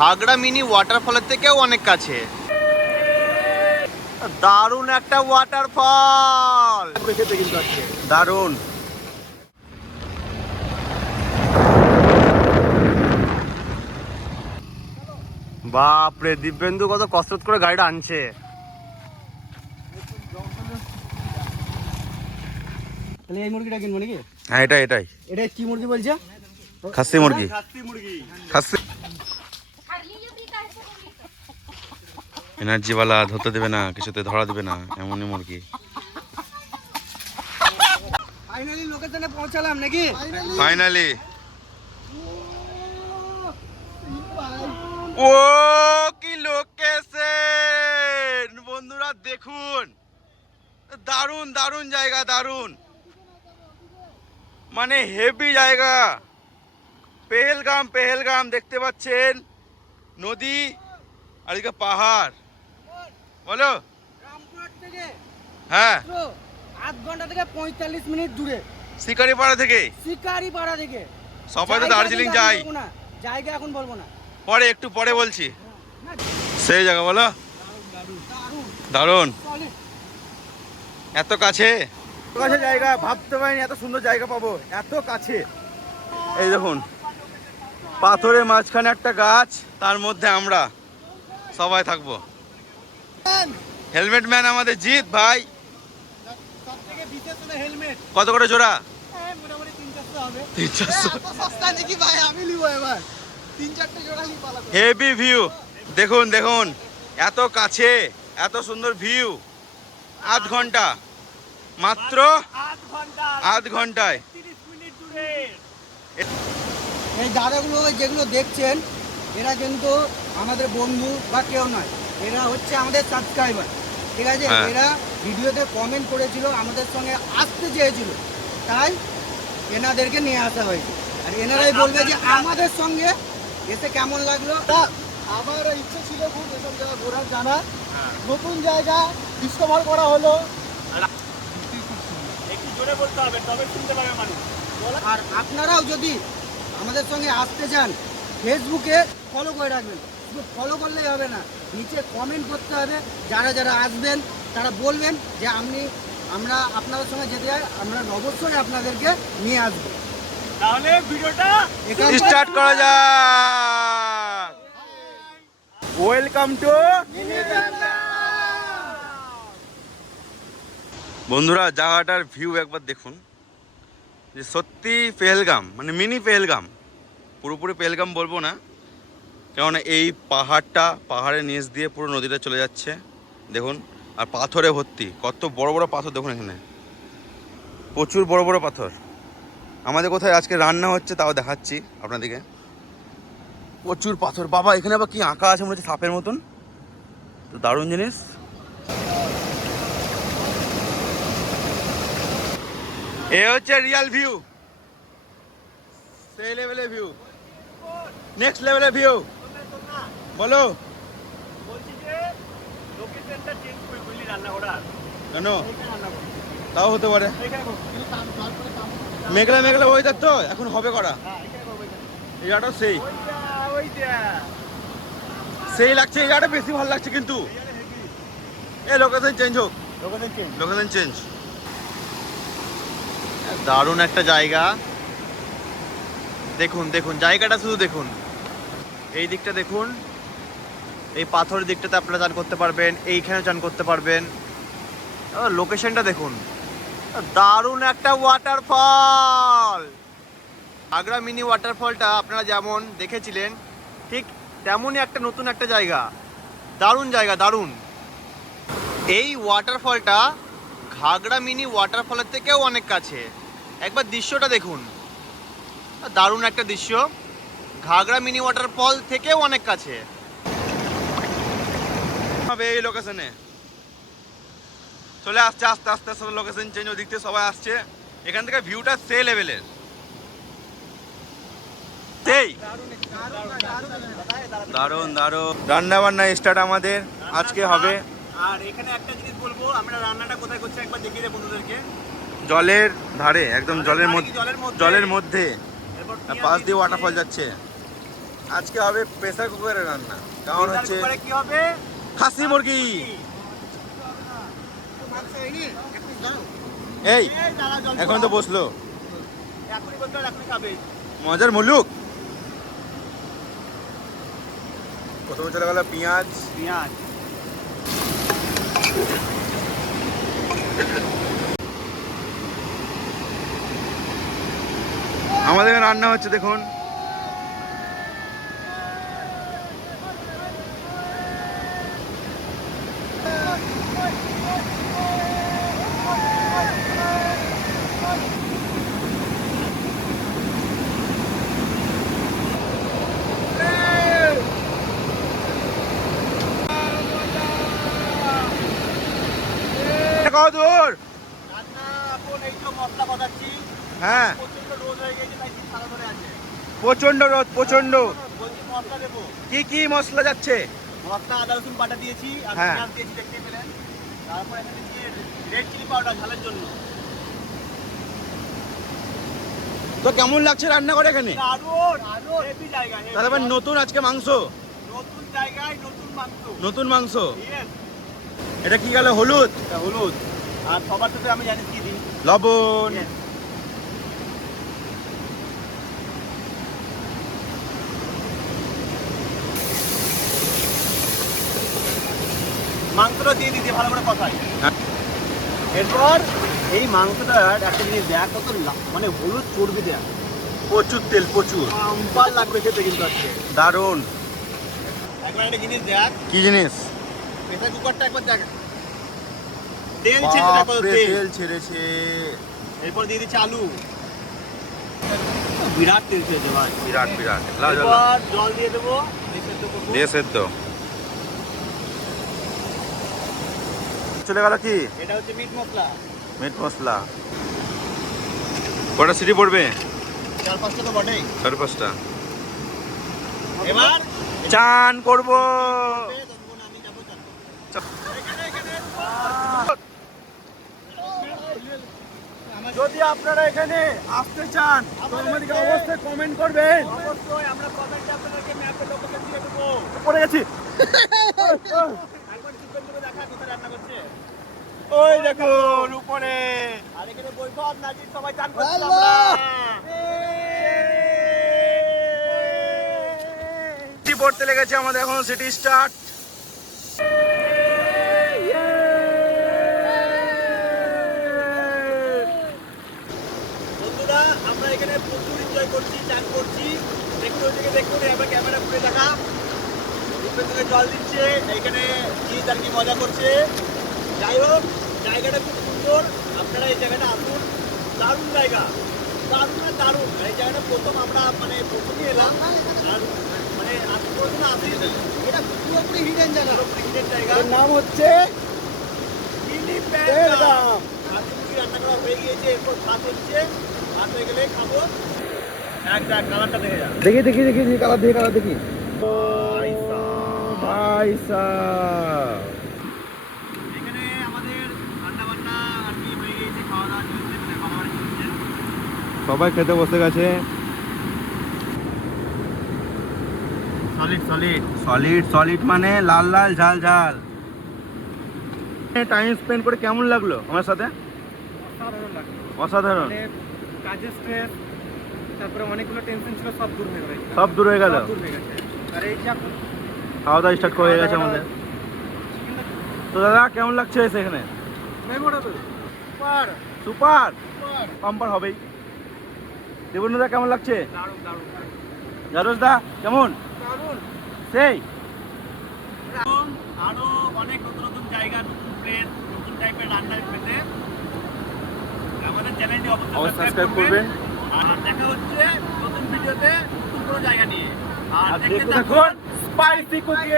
ঘাগড়া mini ওয়াটারফলের থেকেও অনেক কাছে। দারুণ একটা ওয়াটারফল দারুণ। বাপরে দিব্যেন্দু কত কসরত করে গাড়িটা আনছে। তাহলে এই মুরগিটা কিনবো নাকি? হ্যাঁ এটাই এটাই। এটা কি মুরগি বলছে? খাসি মুরগি। খাসি মুরগি। খাসি এনার্জিওয়ালা ধরতে দেবে না কিছুতে ধরা দেবে না এমনই মুরগি ফাইনালি লোকেশনে পৌঁছালাম নাকি ফাইনালি ও কি লোকেশন বন্ধুরা দেখুন দারুণ দারুণ জায়গা দারুণ মানে হেভি জায়গা পেহেলগাম পেহেলগাম দেখতে পাচ্ছেন নদী আর এদিকে পাহাড় বলো। রামপুরহাট থেকে হ্যাঁ। আধ ঘণ্টা থেকে পঁয়তাল্লিশ মিনিট দূরে। শিকারিপাড়া থেকে? শিকারিপাড়া থেকে। সবাই তো দার্জিলিং যাই। না, জায়গা এখন বলব না। পরে একটু পরে বলছি। সেই জায়গা বলো। দারুণ। দারুণ। এত কাছে? কাছে জায়গা ভাবতে পারিনি এত সুন্দর জায়গা পাবো। এত কাছে। এই দেখুন পাথরের মাঝখানে একটা গাছ তার মধ্যে আমরা সবাই থাকব। হেলমেট ম্যান আমাদের জিত ভাই। কত করে জোড়া? মোটামুটি তিন চারশো হবে। তিন চারশো। এত সস্তা নাকি ভাই? আমি নিবো এবার। তিন চারটে জোড়া নিয়ে পালাবো। হেভি ভিউ দেখুন দেখুন। এত কাছে এত সুন্দর ভিউ আধ ঘণ্টা। মাত্র আধ ঘন্টায়। তিরিশ মিনিট দূরে। এই দাদাগুলো যেগুলো দেখছেন এরা কিন্তু আমাদের বন্ধু বা কেউ নয়। এরা হচ্ছে আমাদের সাবস্ক্রাইবার ঠিক আছে? হ্যাঁ। এরা ভিডিওতে কমেন্ট করেছিল আমাদের সঙ্গে আসতে চেয়েছিল। তাই এনাদেরকে নিয়ে আসা হয়েছে। আর এনারাই বলবে যে আমাদের সঙ্গে এসে কেমন লাগল? আমার ইচ্ছে ছিল খুব এসব জায়গা ঘোরার জানা নতুন জায়গা ডিসকভার করা হলো। আর আপনারাও যদি আমাদের সঙ্গে আসতে চান ফেসবুকে ফলো করে রাখবেন। শুধু ফলো করলেই হবে না। নিচে কমেন্ট করতে হবে যারা যারা আসবেন তারা বলবেন যে আপনি আমরা আপনাদের সঙ্গে যেতে চাই আমরা অবশ্যই আপনাদেরকে নিয়ে আসব। তাহলে ভিডিওটা এখানে স্টার্ট করা যাক। ওয়েলকাম টু বন্ধুরা জায়গাটার ভিউ একবার দেখুন। যে সত্যি পেহেলগাম মানে মিনি পেহেলগাম। পুরোপুরি পেহেলগাম বলব না। কেননা এই পাহাড়টা, পাহাড়ের নিচ দিয়ে পুরো নদীটা চলে যাচ্ছে। দেখুন, আর পাথরে ভর্তি। কত বড় বড় পাথর দেখুন এখানে। প্রচুর বড় বড় পাথর। আমাদের কোথায় আজকে রান্না হচ্ছে তাও দেখাচ্ছি আপনাদেরকে। প্রচুর পাথর। বাবা, এখানে আবার কি আঁকা আছে মনে হচ্ছে সাপের মতন? তো দারুণ জিনিস। এ হচ্ছে রিয়াল ভিউ সেই লেভেলের ভিউ নেক্সট লেভেলের ভিউ বলো। বলছি যে লোকেশনটা চেঞ্জ করে বুঝলি রান্না করার কেন তাও হতে পারে। মেঘলা মেঘলা ওয়েদার তো এখন হবে করা এই জায়গাটাও সেই। সেই লাগছে এই জায়গাটা বেশি ভালো লাগছে কিন্তু। এ লোকেশন চেঞ্জ হোক। লোকেশন চেঞ্জ লোকেশন চেঞ্জ দারুণ একটা জায়গা। দেখুন দেখুন জায়গাটা শুধু দেখুন। এই দিকটা দেখুন। এই পাথরের দিকটাতে আপনারা চান করতে পারবেন এইখানে চান করতে পারবেন। লোকেশনটা দেখুন। দারুণ একটা ওয়াটারফল আগ্রা মিনি ওয়াটারফলটা আপনারা যেমন দেখেছিলেন, ঠিক তেমনই একটা নতুন একটা জায়গা। দারুণ জায়গা, দারুণ। এই ওয়াটারফলটা ঘাগড়া মিনি ওয়াটারফলের থেকেও অনেক কাছে। একবার দৃশ্যটা দেখুন। দারুণ একটা দৃশ্য। ঘাগড়া মিনি ওয়াটারফল থেকেও অনেক কাছে। হবে এই লোকেশনে চলে আসছে আস্তে আস্তে আস্তে লোকেশন চেঞ্জ ওদিক থেকে সবাই আসছে। এখান থেকে ভিউটা সে লেভেলের সেই দারুণ দারুণ। রান্না বান্না স্টার্ট আমাদের। আজকে হবে। আর এখানে একটা জিনিস বলব আমরা রান্নাটা কোথায় করছি একবার দেখিয়ে দেবো বন্ধুদেরকে। জলের ধারে একদম জলের মধ্যে জলের মধ্যে? পাশ দিয়ে। ওয়াটারফল যাচ্ছে। আজকে হবে প্রেসার কুকারে রান্না। কারণ হচ্ছে কি হবে? খাসি মুরগি। এই, এখন তো বসল। মজার মুলুক। প্রথমে চলে গেল পেঁয়াজ। পেঁয়াজ আমাদের রান্না হচ্ছে, দেখুন। কত দূর। হ্যাঁ। প্রচণ্ড রোদ প্রচণ্ড কি কি মশলা যাচ্ছে? মশলা আদা রসুন বাটা দিয়েছি আর হ্যাঁ। পেঁয়াজ দিয়েছি দেখতে পেলেন। তারপর এখানে দিয়ে রেড চিলি পাউডার ঝালের জন্য। তো কেমন লাগছে রান্না করে এখানে? তাহলে নতুন আজকে মাংস? নতুন জায়গায় নতুন মাংস। নতুন মাংস? এটা কি গেল? হলুদ? হলুদ। আর সবার সাথে আমি জানি কি দিই। লবণ. মাংসটা দিয়ে দিতে ভালো করে কষাই হ্যাঁ। এরপর এই মাংসটার একটা জিনিস দেখ কত মানে হলুদ চর্বি দেয়া। প্রচুর তেল প্রচুর। আম্পার লাগবে খেতে কিন্তু আজকে দারুণ একবার একটা জিনিস দেখ। কি জিনিস? প্রেসার কুকারটা একবার দেখ তেল ছেড়ে দেখ তেল ছেড়েছে। এরপর দিয়ে দিচ্ছে আলু। বিরাট তেল ছেড়েছে ভাই। বিরাট বিরাট। জল এরপর জল দিয়ে দেবো। দিয়ে সেদ্ধ চলে গেল কি? এটা হচ্ছে মিট মশলা। মিট মশলা। কটা সিটি পড়বে? চার পাঁচটা তো বটেই। সাড়ে পাঁচটা। এবার চান করব ততক্ষণ আমি যাব চান চল। এখানে এখানে যদি আপনারা এখানে আসতে চান আমাদেরকে অবশ্যই কমেন্ট করবেন। অবশ্যই আমরা কমেন্টে আপনাদেরকে ম্যাপের লোকেশন দিয়ে দেবো। পড়ে গেছি। একবার চিকেন করে দেখা কোথায় রান্না করছে। ওই দেখুন উপরে আর এখানে বৈভব নাজির সবাই চান করছি। আমরা। পড়তে লেগেছে আমাদের এখন সিটি স্টার্ট বন্ধুরা আমরা এখানে প্রচুর এনজয় করছি চান করছি। দেখুন ওইদিকে দেখুন এবার ক্যামেরা ঘুরে দেখা। উপরে থেকে জল দিচ্ছে এখানে জিৎ আর কি মজা করছে। যাই হোক জায়গাটা খুব সুন্দর। আপনারা এই জায়গাটা আসুন। দারুণ জায়গা। দারুণ না দারুণ? এই জায়গাটা প্রথম আমরা মানে প্রথমই এলাম। আর মানে আজ পর্যন্ত আসিনি। এটা পুরোপুরি হিডেন জায়গা। প্রেসিডেন্ট জায়গা। নাম হচ্ছে রান্না করা হয়ে গিয়েছে এরপর ভাত হচ্ছে। দেখ দেখে দেখি দেখি দেখি দেখি কালার দেখি কালার দেখি। ভাই মানে সবাই খেতে বসে গেছে। সলিড সলিড সলিড সলিড মানে লাল লাল ঝাল ঝাল। টাইম স্পেন্ড করে কেমন লাগল আমার সাথে? অসাধারণ অসাধারণ। মানে কাজের স্ট্রেস তারপরে অনেকগুলো টেনশন ছিল সব দূর হয়ে গেছে সব দূর হয়ে গেল? দূর হয়ে গেছে। আর এই যে খাওয়া দাওয়া স্টার্ট করে গেছে আমাদের। তো দাদা কেমন লাগছে এসে এখানে? Memorable super super super bumper হবেই। দেবনুদা কেমন লাগছে? দারুণ দা কেমন? সেই। আরও অনেক নতুন নতুন জায়গা নতুন প্লেস নতুন টাইপের রান্না পেতে আমাদের চ্যানেলটি অবশ্যই সাবস্ক্রাইব করবেন। আর দেখা হচ্ছে নতুন ভিডিওতে নতুন কোনো জায়গা নিয়ে। আর দেখতে থাকুন থাকুন স্পাইসি কুকিং